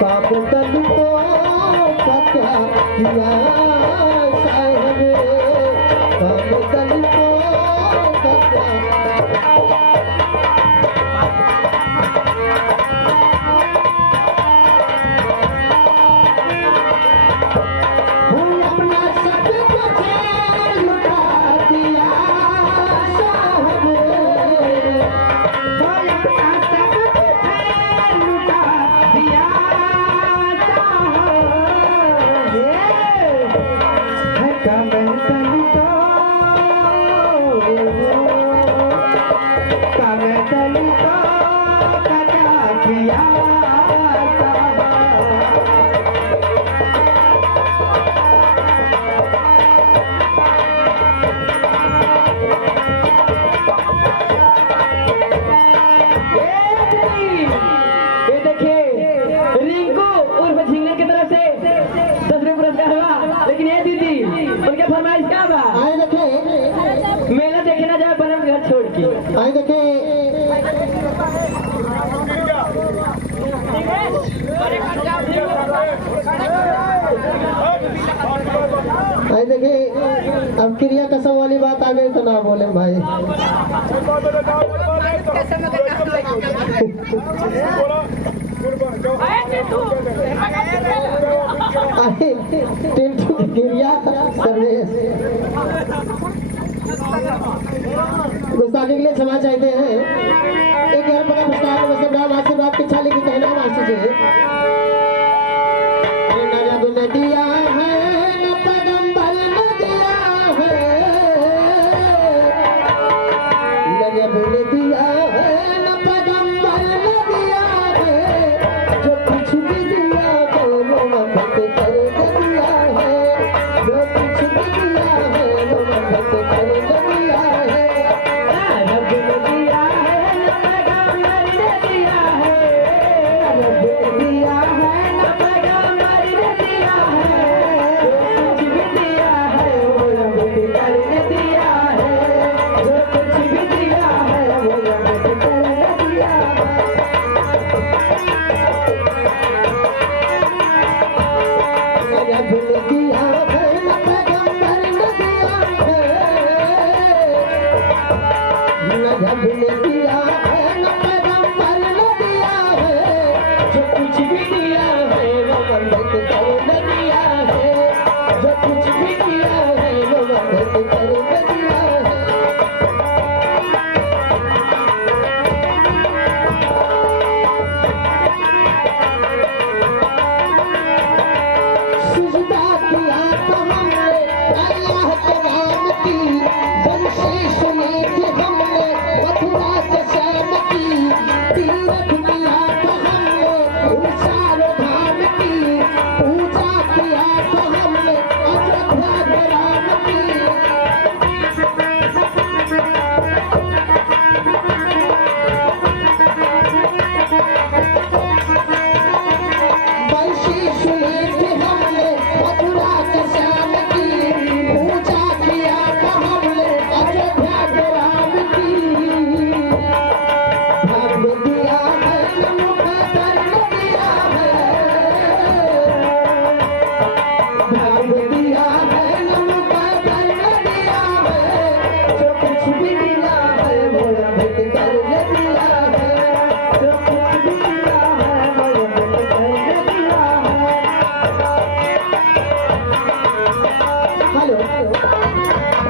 पाप तन तो क्या किया साहब, पाप तन तो क्या मेला देखे ना जाए परम घर छोड़ के। आए देखे आए देखे अब क्रिया कसम वाली बात आ गई तो ना बोले भाई। क्रिया सर्वेश गुस्ताखी के लिए क्षमा चाहते हैं। एक घर पर आशीर्वाद की छाली की कहना मास्टर जी